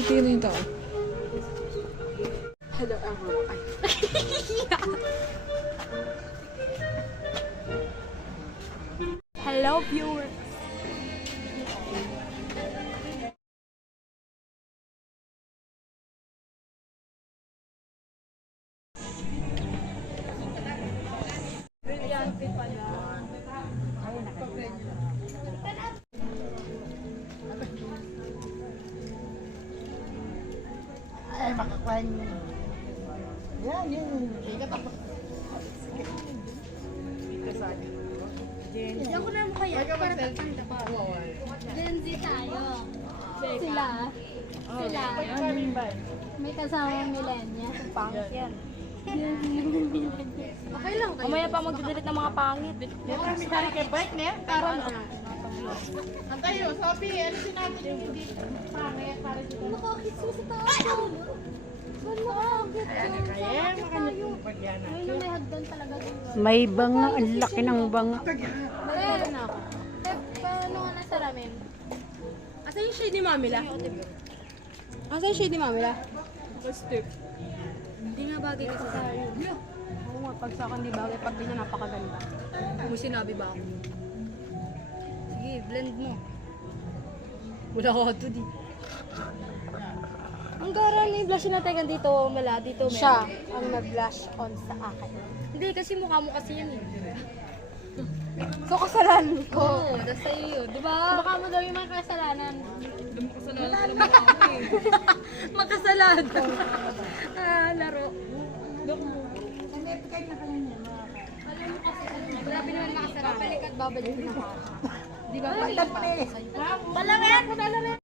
Tingnan yung tao. Hello everyone. Hello viewers. Brilyante pala. Ay, makakuha niyo. Yan, yan. Ako na mo kaya, para tatanda pa. Gen Z tayo. Sila. Sila. May kasamang millennial. Pangit yan. Okay lang kayo. Mamaya pa magdidelete ng mga pangit. Kami tali kay bike na yan. Karon. Antayo, sabi, ano sinabi niyo hindi pangit para sila. Nakakitso sa tao. Nakakit. Kaya, makanya pagyan. Ngayon na may hagdan talaga dito. May banga, ang laki ng banga. Meron na ako. Paano nga nasa ramen? Asan yung shade ni Mamila? Asan yung shade ni Mamila? Step. Hindi nga bagay kasi sa akin. Oo nga, pag sa akin di bagay, pag di na napakaganda. Kung sinabi ba ako? Sige, blend mo. Wala ko ito di. Ang gara ni blush na tayo dito, mala, dito meron. Siya ang nag-blush on sa akin. Hindi, kasi mukha mo kasi yan eh. So, kasalanan ko. Oo, that's sa'yo yun. Diba? Baka mo daw yung mga kasalanan. Makasalanan. Laro. Alam mo kasi, grabe naman makasalanan. Babalik at babalik na ako. Di ba? Palamin! Palamin!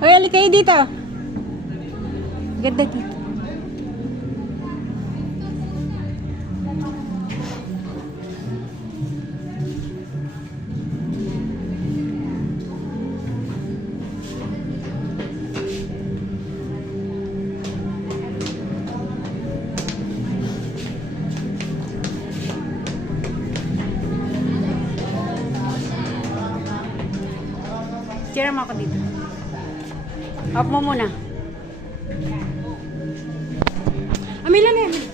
Hoy, ali kayo dito. Ganda dito. Tira mo ako dito. Off mo muna. Amila na yan.